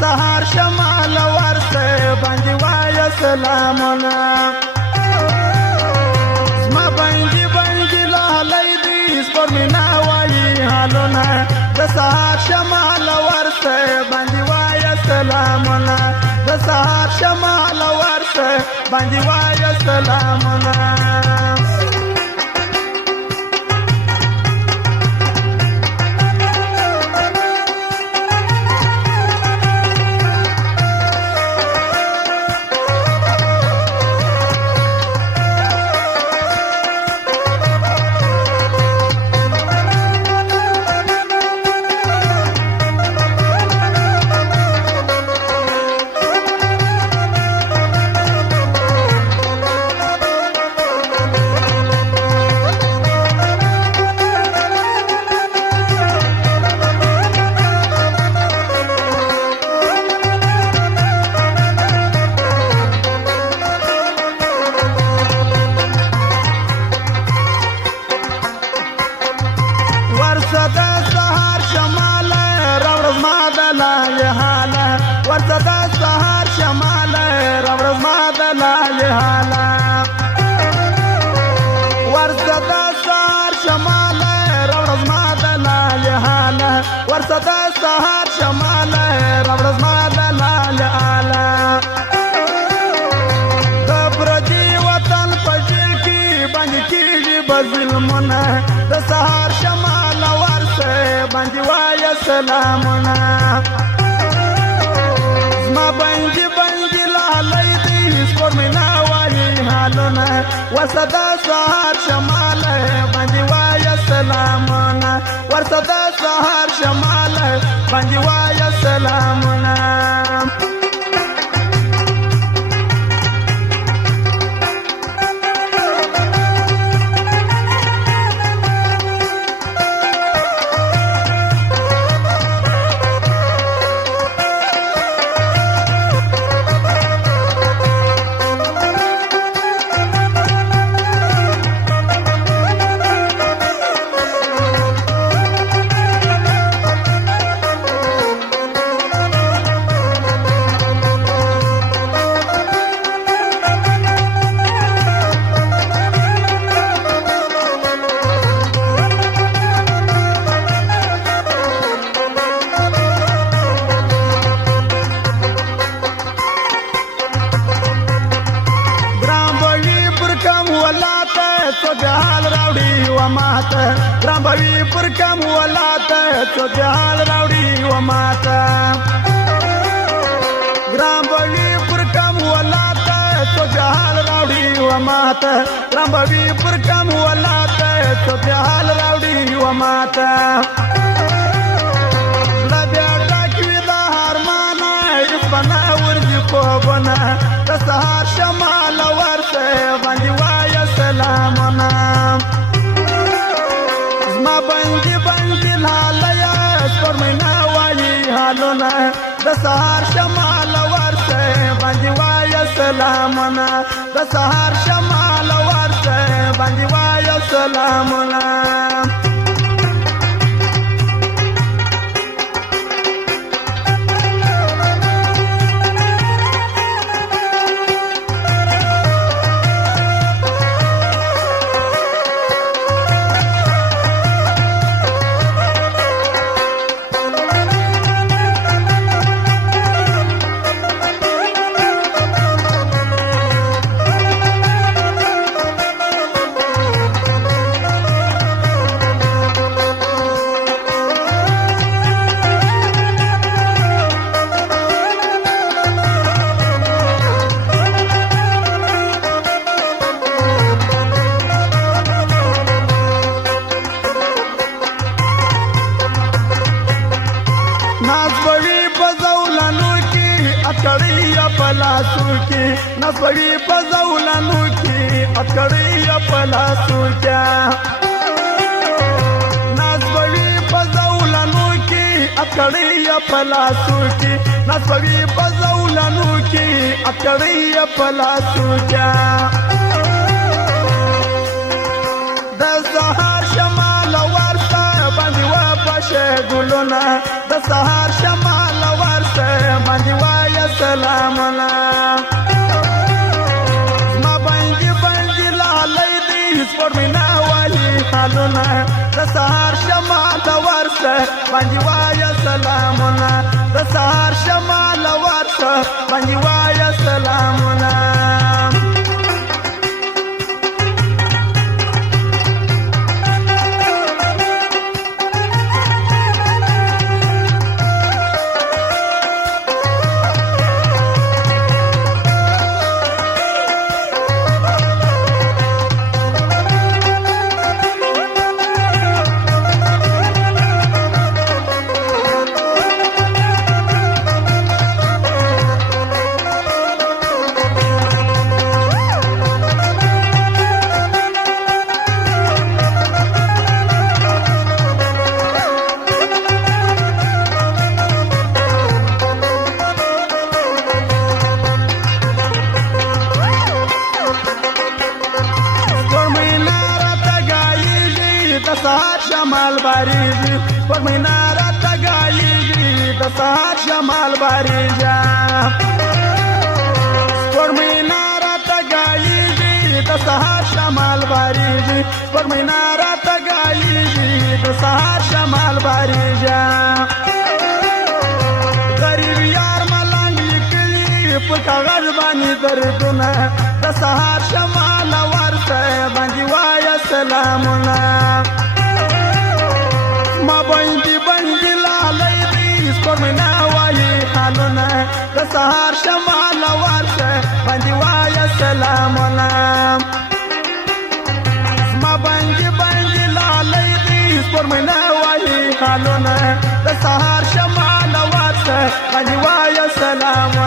سهار شمال ورته باندې وایه سلامونه زما باندې لالی دی سپرمینه وایي حالونه د سهار شمال ورته باندې وایه سلامونه د سهار شمال ورته باندې وایه سلامونه ورته د سهار شمال راوړه زما د لالې حاله ورته د سهار شمال راوړه زما د لالې حاله ورته د سهار شمال راوړه زما د لالې حاله د پردي وطن په جیل کې باندې کېږي به ظلمونه د سهار شمال ورته باندې وایه سلامونه زما باندې لالی دی سپرمینه وایي حالونه ورته د سهار شمال باندې وایه سلامونه ورته د سهار شمال باندې وایه سلامونه ګران به وي پر کم ولاته څو د حال راوړي و ماته ګران به وي پر کم ولاته څو د حال راوړي و ماته ګران به وي پر کم ولاته څو د حال راوړي و ماته زړه بیا ډک وي د ارمانه هېڅ به نه ورځي خوبونه د سهار شمال ورته باندې وایه سلامونه زما باندې لالیه سپرمینه وایي حالونه د سهار شمال ورته باندې وایه سلامونه د سهار شمال ورته باندې وایه سلامونه نسوړي په زولانو کې اکړې په لاسو کې نسوړي په زولانو کې اکړې په لاسو کې نسوړي په زولانو کې اکړې په لاسو کې د سهار شمال ورته باندې و پښه ګلونه د سهار شمال ورته سلامونه زما بنجي بنجي لالۍ دي سپوږمینا والي حالونه د سهار شمال ورشه باندې وایه سلامونه د سهار شمال ورشه باندې وایه سلامونه سهار شمال باریږي سپوږمینا راته ګایېږي د سهار شمال باریږي سپوږمینا راته ګایېږي د سهار شمال باریږي سپوږمینا راته ګایېږي د سهار شمال باریږي غریب یار ملنګ لیکلي په کاغذ باندې دردونه د سهار شمال ورته باندې وایه سلامونه ما باندې باندې لالۍ دي سپوږمینا وایي حالونه د سهار شمال ورشه باندې وایه سلامونه ما باندې باندې لالۍ دي سپوږمینا وایي حالونه د سهار شمال ورشه باندې وایه سلامونه